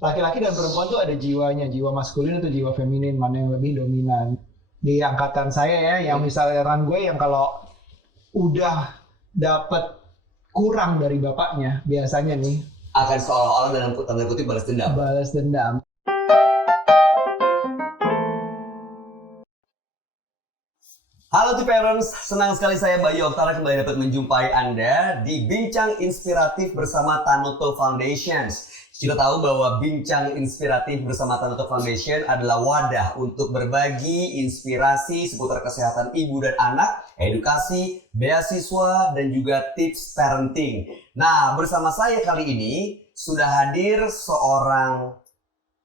laki-laki dan perempuan tuh ada jiwanya, jiwa maskulin atau jiwa feminin, mana yang lebih dominan. Di angkatan saya ya, yang misalnya gue yang kalau udah dapet kurang dari bapaknya, biasanya nih akan seolah-olah dalam tanda kutip balas dendam. Balas dendam. Halo T-Parents, senang sekali saya Bayu Oktara kembali dapat menjumpai Anda di Bincang Inspiratif bersama Tanoto Foundations. Kita tahu bahwa Bincang Inspiratif bersama Tanoto Foundation adalah wadah untuk berbagi inspirasi seputar kesehatan ibu dan anak, edukasi, beasiswa, dan juga tips parenting. Nah, bersama saya kali ini sudah hadir seorang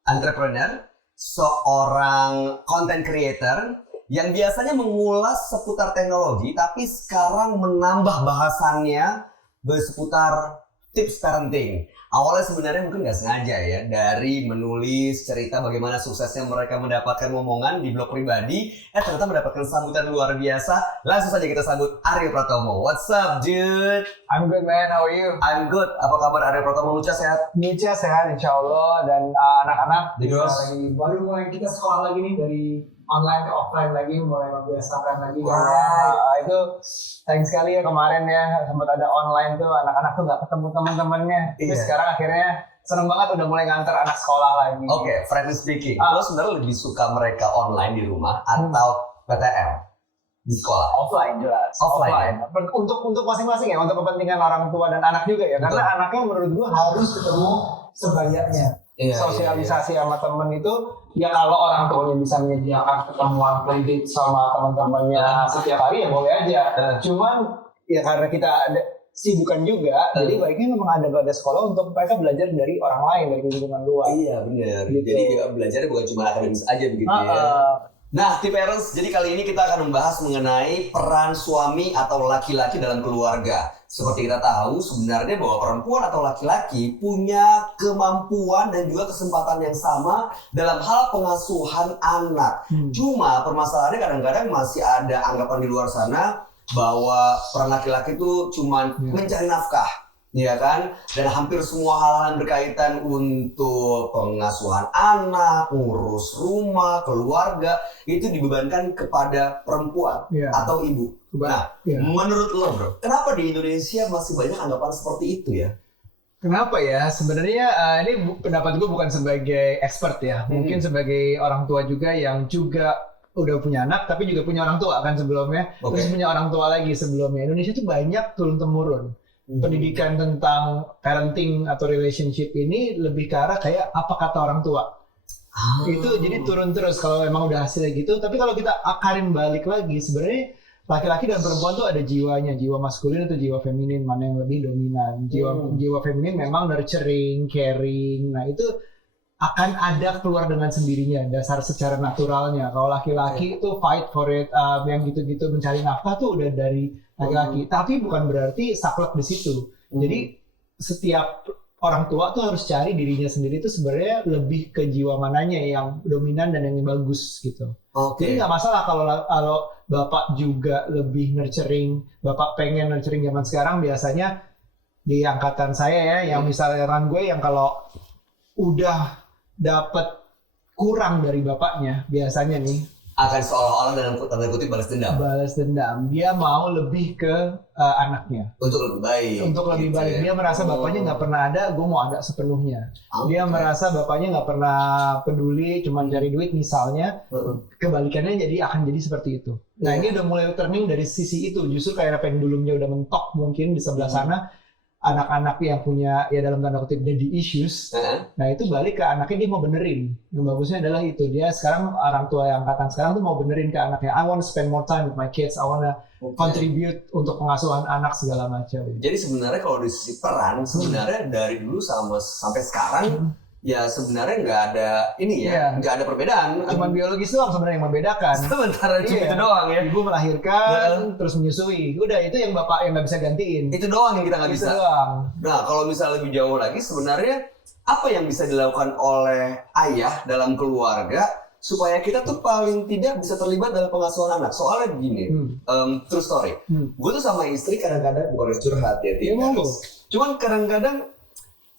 entrepreneur, seorang content creator, yang biasanya mengulas seputar teknologi, tapi sekarang menambah bahasannya seputar tips parenting. Awalnya sebenarnya mungkin nggak sengaja ya, dari menulis cerita bagaimana suksesnya mereka mendapatkan momongan di blog pribadi, ternyata mendapatkan sambutan luar biasa. Langsung saja kita sambut Aryo Pratomo. What's up, dude? I'm good, man. How are you? I'm good. Apa kabar Aryo Pratomo? Luca sehat? Luca sehat, insya Allah. Dan anak-anak The girls? baru mulai kita sekolah lagi nih, dari online ke offline lagi, mulai membiasakan lagi. Right. Itu sayang sekali ya, kemarin ya sempat ada online tuh, anak-anak tuh nggak ketemu teman-temannya. Terus sekarang akhirnya seneng banget udah mulai nganter anak sekolah lagi. Oke, frankly speaking, lo sebenarnya lebih suka mereka online di rumah atau PTM di sekolah? Offline jelas. Offline. Untuk masing-masing ya, untuk kepentingan orang tua dan anak juga ya. Karena anaknya menurut gua harus ketemu sebanyak-nya. Sosialisasi sama temen itu ya, kalau orang tuanya bisa menyediakan ketemuan playdate sama teman-temannya setiap hari ya boleh aja. Cuman ya karena kita ada sibukan juga, jadi baiknya memang ada sekolah untuk mereka belajar dari orang lain, dari lingkungan luar. Iya benar. Gitu. Jadi belajarnya bukan cuma akademis aja begitu ya. Nah, T-Parents, jadi kali ini kita akan membahas mengenai peran suami atau laki-laki dalam keluarga. Seperti kita tahu sebenarnya bahwa perempuan atau laki-laki punya kemampuan dan juga kesempatan yang sama dalam hal pengasuhan anak. Cuma permasalahannya kadang-kadang masih ada anggapan di luar sana bahwa peran laki-laki itu cuma mencari nafkah. Ya kan? Dan hampir semua hal-hal yang berkaitan untuk pengasuhan anak, ngurus rumah, keluarga, itu dibebankan kepada perempuan atau ibu. Nah, menurut lo bro, kenapa di Indonesia masih banyak anggapan seperti itu ya? Kenapa ya? Sebenarnya ini pendapat gue bukan sebagai expert ya. Mungkin sebagai orang tua juga yang juga udah punya anak, tapi juga punya orang tua kan sebelumnya. Terus punya orang tua lagi sebelumnya. Indonesia tuh banyak turun-temurun. Pendidikan tentang parenting atau relationship ini lebih ke arah kayak apa kata orang tua. Itu jadi turun terus kalau memang udah hasilnya gitu. Tapi kalau kita akarin balik lagi, sebenarnya laki-laki dan perempuan tuh ada jiwanya, jiwa maskulin atau jiwa feminin, mana yang lebih dominan. Jiwa feminin memang nurturing, caring. Nah itu akan ada keluar dengan sendirinya, dasar secara naturalnya. Kalau laki-laki itu fight for it, yang gitu-gitu mencari nafkah tuh udah dari laki-laki. Tapi bukan berarti saklek di situ. Jadi setiap orang tua tuh harus cari dirinya sendiri tuh sebenarnya lebih ke jiwa mananya yang dominan dan yang bagus gitu. Jadi nggak masalah kalau bapak juga lebih nurturing, bapak pengen nurturing zaman sekarang. Biasanya di angkatan saya ya, yang misalnya gue yang kalau udah dapat kurang dari bapaknya, biasanya nih akan seolah-olah dalam tanda kutip balas dendam. Balas dendam. Dia mau lebih ke anaknya. Untuk lebih baik. Untuk lebih baik. Dia merasa bapaknya nggak pernah ada, gue mau ada sepenuhnya. Dia merasa bapaknya nggak pernah peduli, cuma cari duit misalnya. Kebalikannya akan jadi seperti itu. Nah ini udah mulai turning dari sisi itu. Justru kayak apa yang dulunya udah mentok mungkin di sebelah sana. Anak-anak yang punya ya dalam tanda kutip daddy issues, nah itu balik ke anaknya, dia mau benerin. Yang bagusnya adalah itu, dia sekarang orang tua yang angkatan sekarang tuh mau benerin ke anaknya. I want to spend more time with my kids, I want to contribute untuk pengasuhan anak segala macam. Jadi sebenarnya kalau di sisi peran, sebenarnya dari dulu sampai sekarang ya sebenarnya nggak ada ini ya, nggak ada perbedaan. Cuman biologis doang sebenarnya yang membedakan. Sementara cuma itu doang ya. Ibu melahirkan, terus menyusui. Udah itu yang bapak yang nggak bisa gantiin. Itu doang yang kita nggak bisa. Doang. Nah kalau misalnya lebih jauh lagi, sebenarnya apa yang bisa dilakukan oleh ayah dalam keluarga supaya kita tuh paling tidak bisa terlibat dalam pengasuhan anak? Soalnya begini, true story. Gue tuh sama istri kadang-kadang bukan curhat ya, cuman kadang-kadang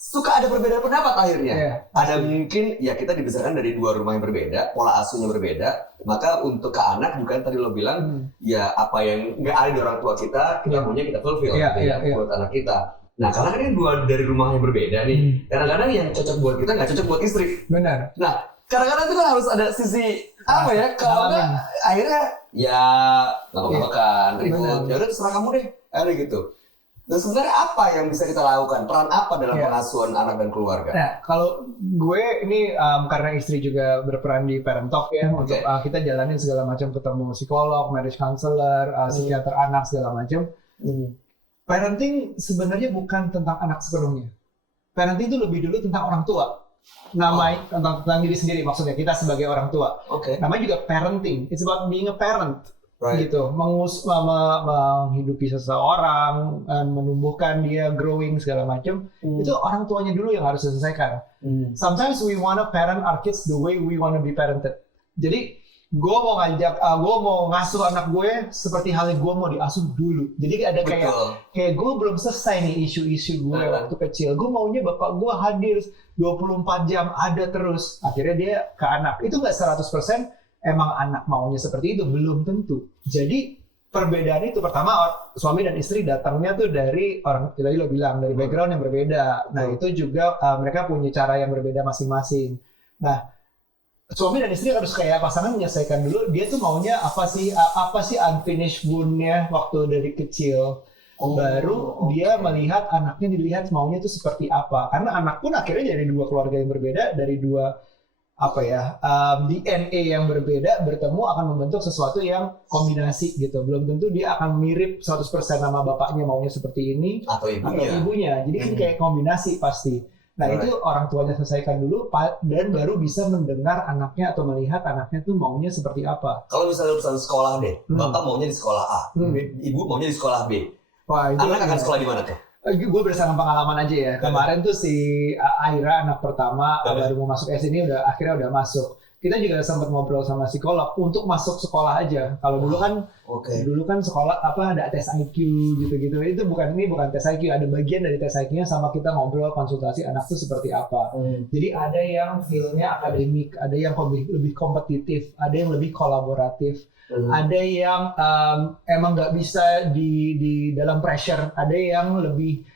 suka ada perbedaan pendapat akhirnya. Iya. Ada mungkin ya kita dibesarkan dari dua rumah yang berbeda, pola asuhnya berbeda. Maka untuk ke anak juga tadi lo bilang ya apa yang nggak ada di orang tua kita maunya kita fulfill buat anak kita. Nah karena kan ini dua dari rumah yang berbeda nih. Kadang-kadang yang cocok buat kita nggak cocok buat istri. Benar. Nah kadang-kadang itu kan harus ada sisi apa ya? Kalau nggak akhirnya ya nggak apa-apa kan, ribut. Ya udah terserah kamu deh, ada gitu. Dan sebenarnya apa yang bisa kita lakukan? Peran apa dalam pengasuhan anak dan keluarga? Nah, kalau gue ini karena istri juga berperan di Parent Talk ya, untuk kita jalanin segala macam, ketemu psikolog, marriage counselor, psikiater anak segala macam. Parenting sebenarnya bukan tentang anak sepenuhnya. Parenting itu lebih dulu tentang orang tua. Namanya tentang diri sendiri, maksudnya kita sebagai orang tua. Namanya juga parenting. It's about being a parent. Gitu, menghidupi seseorang, menumbuhkan dia, growing segala macam, itu orang tuanya dulu yang harus diselesaikan. Sometimes we wanna parent our kids the way we wanna be parented. Jadi gue mau ngasuh anak gue seperti halnya gue mau diasuh dulu. Jadi ada kayak gue belum selesai nih isu-isu gue waktu kecil. Gue maunya bapak gue hadir 24 jam ada terus. Akhirnya dia ke anak. Itu nggak 100%. Emang anak maunya seperti itu? Belum tentu. Jadi perbedaan itu pertama suami dan istri datangnya tuh dari orang, tadi lo bilang dari background yang berbeda. Nah itu juga mereka punya cara yang berbeda masing-masing. Nah suami dan istri harus kayak pasangan menyelesaikan dulu dia tuh maunya apa sih unfinished wound-nya waktu dari kecil. Baru dia melihat anaknya, dilihat maunya tuh seperti apa. Karena anak pun akhirnya dari dua keluarga yang berbeda, dari dua DNA yang berbeda bertemu akan membentuk sesuatu yang kombinasi gitu. Belum tentu dia akan mirip 100% sama bapaknya maunya seperti ini atau ibunya. Jadi kan kayak kombinasi pasti. Nah itu orang tuanya selesaikan dulu dan baru bisa mendengar anaknya atau melihat anaknya tuh maunya seperti apa. Kalau misalnya urusan sekolah deh, bapak maunya di sekolah A, ibu maunya di sekolah B. Wah, anak akan sekolah di mana tuh? Gue berdasarkan pengalaman aja ya. Kemarin tuh si Aira anak pertama baru mau masuk SD ini akhirnya udah masuk. Kita juga sempat ngobrol sama psikolog untuk masuk sekolah aja. Kalau dulu kan sekolah ada tes IQ gitu-gitu. Itu bukan tes IQ, ada bagian dari tes IQ-nya sama kita ngobrol konsultasi anak tuh seperti apa. Jadi ada yang feel-nya akademik, ada yang lebih kompetitif, ada yang lebih kolaboratif. Ada yang emang nggak bisa di dalam pressure, ada yang lebih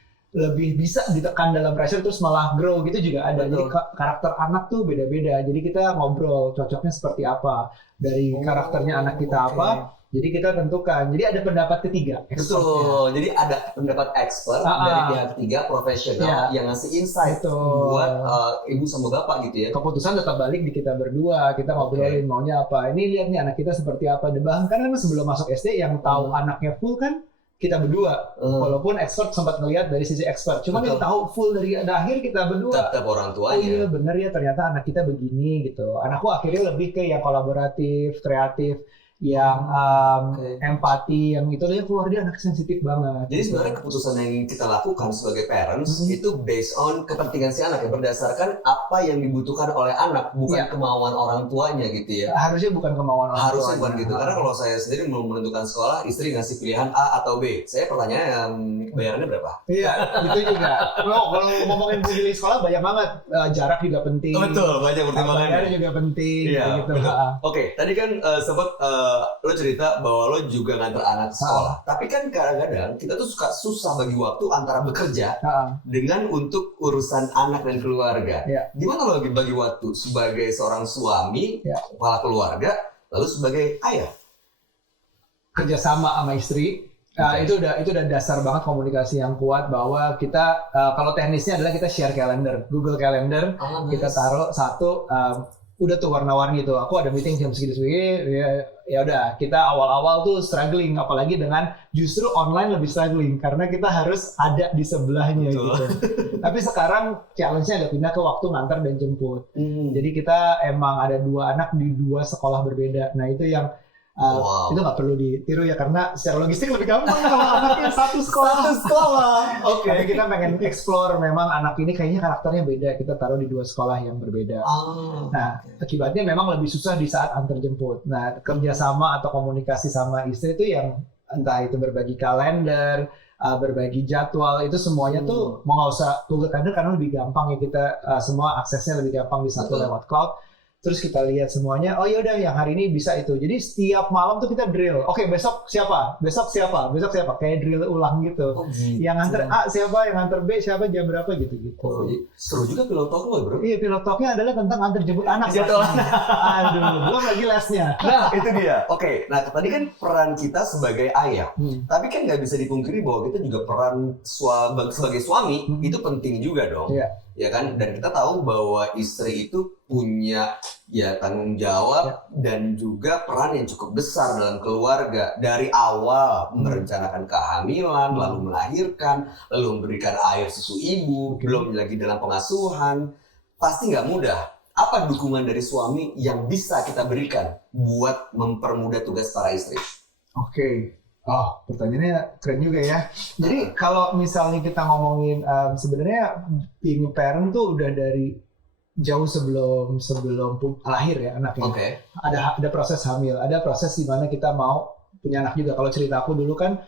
bisa ditekan dalam pressure terus malah grow gitu juga ada. Jadi karakter anak tuh beda-beda. Jadi kita ngobrol cocoknya seperti apa dari karakternya anak kita apa. Jadi kita tentukan. Jadi ada pendapat ketiga. Betul. Jadi ada pendapat expert dari pihak ketiga profesional yang ngasih insight buat ibu sama bapak gitu ya. Keputusan tetap balik di kita berdua. Kita ngobrolin maunya apa. Ini lihat nih anak kita seperti apa. Bahkan kan sebelum masuk SD yang tahu anaknya full kan kita berdua. Walaupun expert sempat ngelihat dari sisi expert. Cuma yang tahu full dari akhir kita berdua. Tetap orang tuanya. Oh iya benar ya ternyata anak kita begini gitu. Anakku akhirnya lebih ke yang kolaboratif, kreatif, yang empati, yang itu dia keluar dia anak sensitif banget. Jadi sebenarnya keputusan yang kita lakukan sebagai parents itu based on kepentingan si anak ya, berdasarkan apa yang dibutuhkan oleh anak, bukan kemauan orang tuanya gitu ya. Harusnya bukan kemauan orang tua. Harusnya bukan gitu. Karena kalau saya sendiri mau menentukan sekolah, istri ngasih pilihan A atau B. Saya pertanyaannya bayarannya berapa? Iya, itu juga. Kalau ngomongin pilih sekolah banyak banget. Jarak juga penting. Betul, banyak pertimbangannya. Bayar juga penting. Iya, gitu. Oke, tadi kan sempat lo cerita bahwa lo juga nganter anak sekolah. Tapi kan kadang-kadang kita tuh susah bagi waktu antara bekerja dengan untuk urusan anak dan keluarga. Gimana lo bagi waktu sebagai seorang suami, kepala keluarga, lalu sebagai ayah? Kerjasama sama istri. Itu udah dasar banget komunikasi yang kuat bahwa kita kalau teknisnya adalah kita share calendar, Google Calendar. Kita taruh satu. Udah tuh warna-warni tuh. Aku ada meeting jam segini ya udah kita awal-awal tuh struggling, apalagi dengan justru online lebih struggling karena kita harus ada di sebelahnya gitu. Tapi sekarang challenge-nya agak pindah ke waktu ngantar dan jemput. Jadi kita emang ada dua anak di dua sekolah berbeda. Nah itu yang itu nggak perlu ditiru ya karena secara logistik lebih gampang kalau anaknya satu sekolah. Tapi kita pengen explore memang anak ini kayaknya karakternya beda, kita taruh di dua sekolah yang berbeda. Nah akibatnya memang lebih susah di saat antar jemput. Nah kerjasama atau komunikasi sama istri itu yang entah itu berbagi kalender berbagi jadwal itu semuanya tuh mau nggak usah Google Calendar karena lebih gampang ya kita semua aksesnya lebih gampang di satu lewat cloud. Terus kita lihat semuanya, oh ya udah yang hari ini bisa itu. Jadi setiap malam tuh kita drill. Oke, besok siapa? Besok siapa? Besok siapa? Kayak drill ulang gitu. Gitu. Yang nganter A siapa? Yang nganter B siapa? Jam berapa gitu-gitu. Seru juga pilot talk lo, bro. Iya, pilot talknya adalah tentang antar jemput anak. Jadwal. Aduh, belum lagi lesnya. Nah, itu dia. Oke, nah tadi kan peran kita sebagai ayah. Tapi kan nggak bisa dipungkiri bahwa kita juga peran sebagai suami itu penting juga dong. Iya. Ya kan, dan kita tahu bahwa istri itu punya ya tanggung jawab dan juga peran yang cukup besar dalam keluarga dari awal merencanakan kehamilan, lalu melahirkan, lalu memberikan air susu ibu, belum lagi dalam pengasuhan. Pasti nggak mudah. Apa dukungan dari suami yang bisa kita berikan buat mempermudah tugas para istri? Oke. Oh, pertanyaannya keren juga ya. Jadi kalau misalnya kita ngomongin sebenarnya being a parent tuh udah dari jauh sebelum lahir ya anaknya. Oke. Ada proses hamil, ada proses di mana kita mau punya anak juga. Kalau cerita aku dulu kan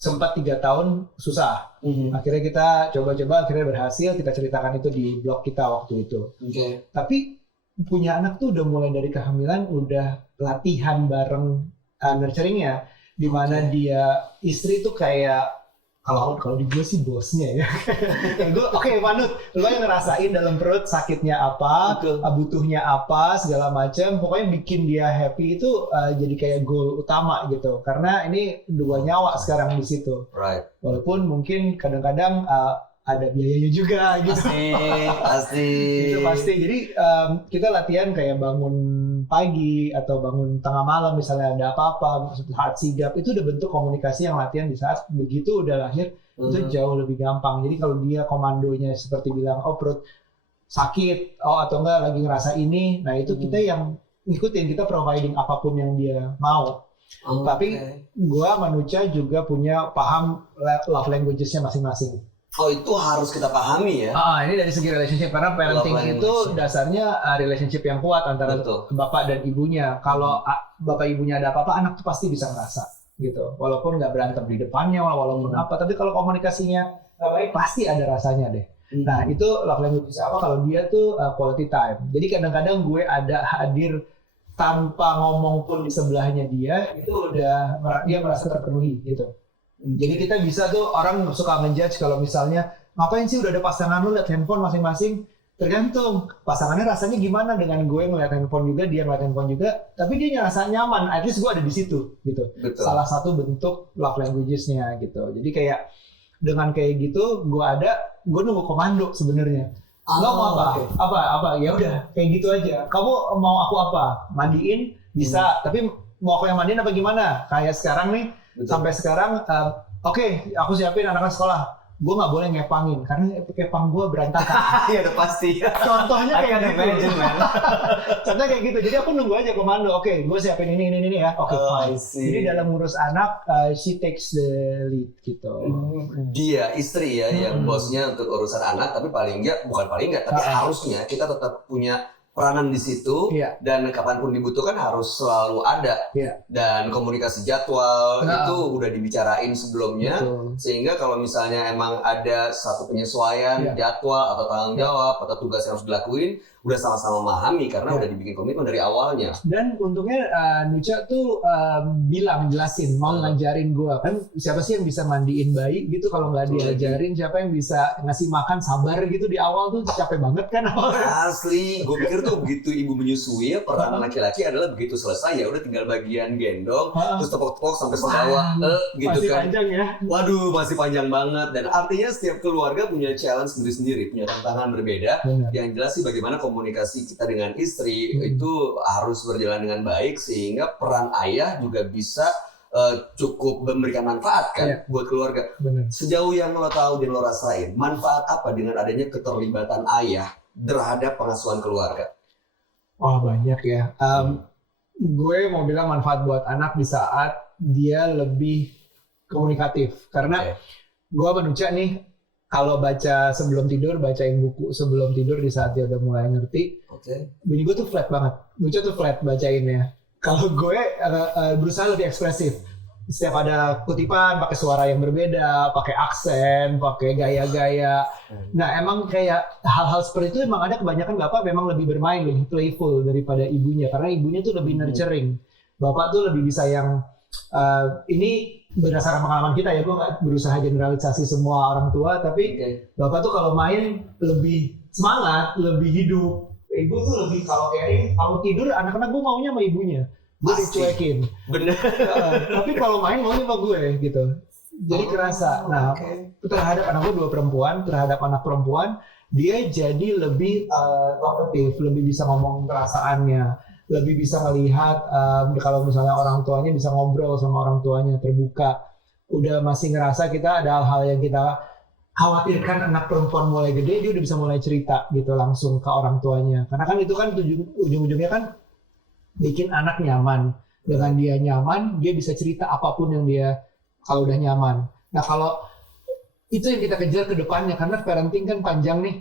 sempat 3 tahun susah. Akhirnya kita coba-coba, akhirnya berhasil. Kita ceritakan itu di blog kita waktu itu. Tapi punya anak tuh udah mulai dari kehamilan, udah latihan bareng nurturingnya. Di mana dia istri tuh kayak kalau di gue sih bosnya ya. Gue oke, Manut, lo yang ngerasain dalam perut sakitnya apa, butuhnya apa, segala macam. Pokoknya bikin dia happy itu jadi kayak goal utama gitu. Karena ini 2 nyawa sekarang di situ. Right. Walaupun mungkin kadang-kadang ada biayanya juga gitu. Pasti. Itu pasti. Jadi kita latihan kayak bangun pagi atau bangun tengah malam misalnya ada apa-apa, saat sigap itu udah bentuk komunikasi yang latihan di saat begitu udah lahir itu jauh lebih gampang. Jadi kalau dia komandonya seperti bilang oh perut sakit, oh atau enggak lagi ngerasa ini, nah itu kita yang ngikutin, kita providing apapun yang dia mau. Tapi gua manusia juga punya paham love languages-nya masing-masing. Oh itu harus kita pahami ya. Ini dari segi relationship karena parenting itu dasarnya relationship yang kuat antara bapak dan ibunya. Kalau bapak ibunya ada apa-apa, anak tuh pasti bisa ngerasa gitu. Walaupun nggak berantem di depannya, walaupun apa. Tapi kalau komunikasinya baik, pasti ada rasanya deh. Nah itu love language apa? Kalau dia tuh quality time. Jadi kadang-kadang gue ada hadir tanpa ngomong pun di sebelahnya dia, itu udah dia merasa terpenuhi gitu. Jadi kita bisa tuh orang suka ngejudge kalau misalnya ngapain sih udah ada pasangan lu liat handphone masing-masing, tergantung pasangannya rasanya gimana dengan gue ngeliat handphone juga, dia ngeliat handphone juga, tapi dia ngerasa nyaman, at least gue ada di situ gitu. Betul. Salah satu bentuk love languages-nya gitu. Jadi kayak dengan kayak gitu gue nunggu komando sebenarnya. Lo mau apa? Apa? Ya udah kayak gitu aja. Kamu mau aku apa? Mandiin bisa, tapi mau aku yang mandiin apa gimana? Kayak sekarang nih. Betul. Sampai sekarang, oke, aku siapin anak sekolah. Gue nggak boleh ngepangin karena kepang gue berantakan. Iya, udah pasti. Contohnya kayak gitu. Contohnya kayak gitu. Jadi aku nunggu aja komando. Oke, gue siapin ini ya. Oke, fine. Jadi dalam ngurus anak, she takes the lead gitu. Dia istri ya, yang bosnya untuk urusan anak. Tapi bukan paling nggak, tapi harusnya kita tetap punya peranan di situ, dan kapanpun dibutuhkan harus selalu ada, dan komunikasi jadwal itu udah dibicarain sebelumnya, sehingga kalau misalnya emang ada satu penyesuaian jadwal atau tanggung jawab atau tugas yang harus dilakuin, udah sama-sama memahami karena udah dibikin komitmen dari awalnya. Dan untungnya Nucha tuh jelasin mau ngajarin gue kan siapa sih yang bisa mandiin bayi gitu kalau nggak diajarin, siapa yang bisa ngasih makan sabar gitu di awal tuh capek banget kan awalnya. Asli, gue pikir tuh begitu ibu menyusui ya peran laki-laki adalah begitu selesai ya udah tinggal bagian gendong terus tepok-tepok sampai sebawa gitu masih kan. Panjang ya. Waduh, masih panjang banget, dan artinya setiap keluarga punya challenge sendiri-sendiri, punya tantangan berbeda. Yang jelas sih bagaimana komunikasi kita dengan istri itu harus berjalan dengan baik sehingga peran ayah juga bisa cukup memberikan manfaat kan buat keluarga. Sejauh yang lo tahu dan lo rasain, manfaat apa dengan adanya keterlibatan ayah terhadap pengasuhan keluarga? Wah banyak ya. Gue mau bilang manfaat buat anak di saat dia lebih komunikatif. Karena gue manusia nih, kalau baca sebelum tidur, bacain buku sebelum tidur di saat dia udah mulai ngerti. Bini gue tuh flat banget. Nucha tuh flat bacainnya. Kalau gue berusaha lebih ekspresif. setiap ada kutipan pakai suara yang berbeda, pakai aksen, pakai gaya-gaya. Nah emang kayak hal-hal seperti itu emang ada kebanyakan bapak memang lebih bermain, lebih playful daripada ibunya karena ibunya tuh lebih nurturing. Bapak tuh lebih bisa yang ini berdasarkan pengalaman kita ya, gue nggak berusaha generalisasi semua orang tua, tapi bapak tuh kalau main lebih semangat, lebih hidup. Ibu tuh lebih kalau caring, kalau tidur anak-anak gue maunya sama ibunya, gue dicuekin. Bener. Tapi kalau main maunya sama gue gitu. Jadi kerasa. Nah terhadap anak gue 2 perempuan, terhadap anak perempuan dia jadi lebih talkative, lebih bisa ngomong perasaannya, lebih bisa melihat kalau misalnya orang tuanya bisa ngobrol sama orang tuanya terbuka. Udah masih ngerasa kita ada hal-hal yang kita khawatirkan anak perempuan mulai gede, dia udah bisa mulai cerita gitu langsung ke orang tuanya. Karena kan itu kan ujung-ujungnya kan bikin anak nyaman. Dengan dia nyaman, dia bisa cerita apapun yang dia kalau udah nyaman. Nah kalau itu yang kita kejar ke depannya, karena parenting kan panjang nih.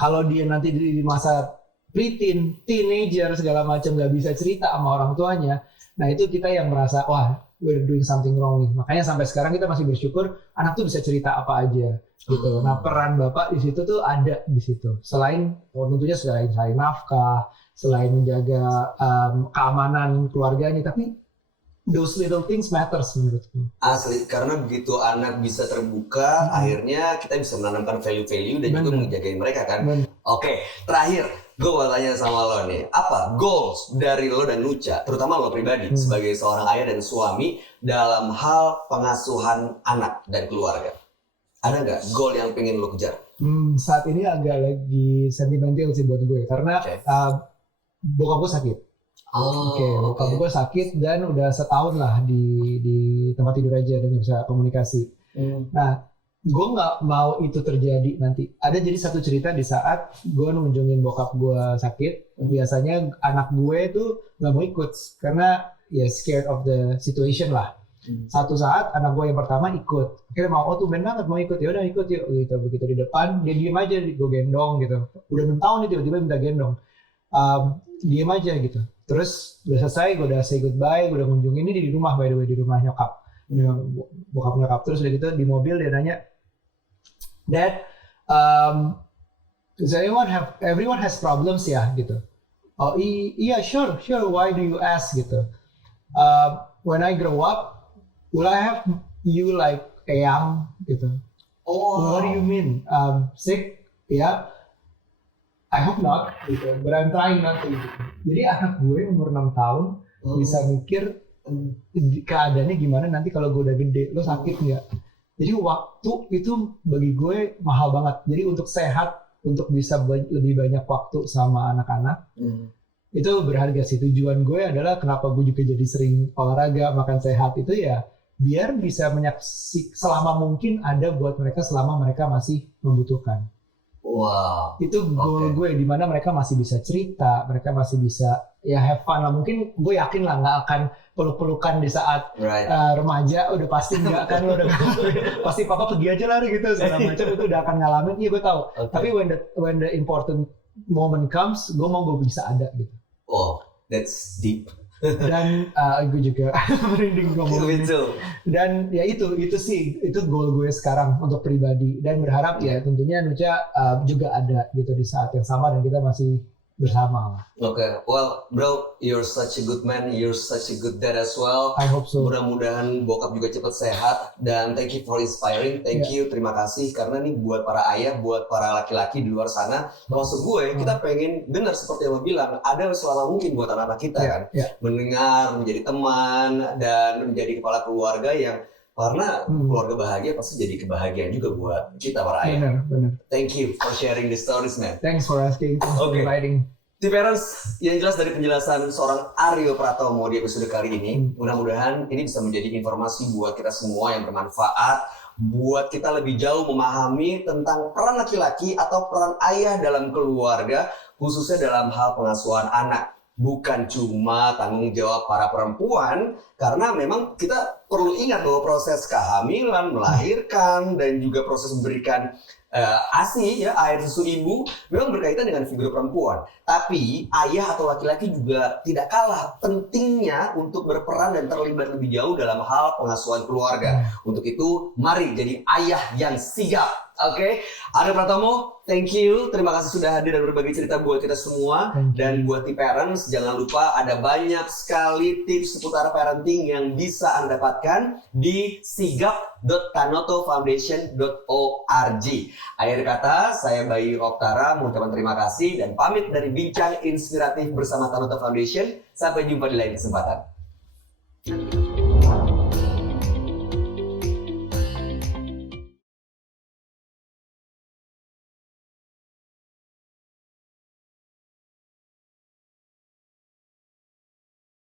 Kalau dia nanti di masa preteen, teenager segala macam nggak bisa cerita sama orang tuanya, nah itu kita yang merasa wah we're doing something wrong nih. Makanya sampai sekarang kita masih bersyukur anak tuh bisa cerita apa aja gitu. Nah peran bapak di situ tuh ada di situ. Selain tentunya selain nafkah, selain menjaga keamanan keluarganya, tapi those little things matters menurutku. Asli, karena begitu anak bisa terbuka, akhirnya kita bisa menanamkan value-value dan juga menjagain mereka kan. Oke, terakhir gue mau tanya sama lo nih, apa goals dari lo dan Nucha, terutama lo pribadi sebagai seorang ayah dan suami dalam hal pengasuhan anak dan keluarga? Ada nggak goal yang pengen lo kejar? Saat ini agak lagi sentimental sih buat gue, karena bokap gue sakit. Bokap gue sakit dan udah setahun lah di tempat tidur aja dan nggak bisa komunikasi. Nah, gue nggak mau itu terjadi nanti. Ada jadi satu cerita di saat gue nunjungin bokap gue sakit. Biasanya anak gue tuh nggak mau ikut karena ya scared of the situation lah. Satu saat anak gue yang pertama ikut. Akhirnya mau, tuh bener banget mau ikut, ya udah ikut yuk gitu. Begitu di depan dia diem aja, gue gendong gitu. Udah 6 tahun nih tiba-tiba minta gendong. Diem aja gitu. Terus udah selesai, gue udah say goodbye, gue udah ngunjungin ini di rumah, by the way, di rumah nyokap. Bokap nyokap. Terus udah gitu di mobil dia nanya, Dad, does everyone has problems ya gitu. Oh iya sure, why do you ask gitu. When I grow up, will I have you like Eyang gitu. What do you mean? Sick? Yeah. I hope not gitu. But I'm trying not to gitu. Jadi anak gue umur 6 tahun bisa mikir keadaannya gimana nanti kalau gue udah gede, lo sakit nggak? Jadi waktu itu bagi gue mahal banget. Jadi untuk sehat, untuk bisa lebih banyak waktu sama anak-anak, itu berharga sih. Tujuan gue adalah kenapa gue juga jadi sering olahraga, makan sehat itu ya biar bisa menyaksikan selama mungkin ada buat mereka selama mereka masih membutuhkan. Wow. Itu goal gue, di mana mereka masih bisa cerita, mereka masih bisa ya have fun lah. Mungkin gue yakin lah nggak akan peluk-pelukan di saat remaja, udah pasti nggak akan, udah pasti papa pergi aja lah gitu segala macam, itu udah akan ngalamin. Iya gue tahu. Tapi when the important moment comes, gue mau gue bisa ada gitu. Oh, that's deep. Dan gue juga merinding ngomongin ini. Dan ya itu sih, itu goal gue sekarang untuk pribadi, dan berharap ya tentunya Nucha juga ada gitu di saat yang sama dan kita masih bersama. Well bro, you're such a good man, you're such a good dad as well. I hope so. Mudah-mudahan bokap juga cepat sehat, dan thank you for inspiring, thank you, terima kasih, karena nih buat para ayah, buat para laki-laki di luar sana, maksud gue kita pengen dengar seperti yang lo bilang, ada selama mungkin buat anak-anak kita kan, mendengar, menjadi teman, dan menjadi kepala keluarga yang karena keluarga bahagia pasti jadi kebahagiaan juga buat kita para ayah. Benar. Thank you for sharing the stories, man. Thanks for asking. Thanks for inviting. T-Parents, yang jelas dari penjelasan seorang Aryo Pratomo di episode kali ini, mudah-mudahan ini bisa menjadi informasi buat kita semua yang bermanfaat, buat kita lebih jauh memahami tentang peran laki-laki atau peran ayah dalam keluarga, khususnya dalam hal pengasuhan anak. Bukan cuma tanggung jawab para perempuan, karena memang kita perlu ingat bahwa proses kehamilan, melahirkan, dan juga proses memberikan ASI ya, air susu ibu memang berkaitan dengan figur perempuan. Tapi ayah atau laki-laki juga tidak kalah pentingnya untuk berperan dan terlibat lebih jauh dalam hal pengasuhan keluarga. Untuk itu, mari jadi ayah yang sigap. Oke, Arya Pratomo, thank you. Terima kasih sudah hadir dan berbagi cerita buat kita semua. Dan buat T-Parents, jangan lupa ada banyak sekali tips seputar parenting yang bisa Anda dapatkan di sigap.tanotofoundation.org. Akhir kata, saya Bayu Oktara mengucapkan terima kasih dan pamit dari Bincang Inspiratif bersama Tanoto Foundation. Sampai jumpa di lain kesempatan.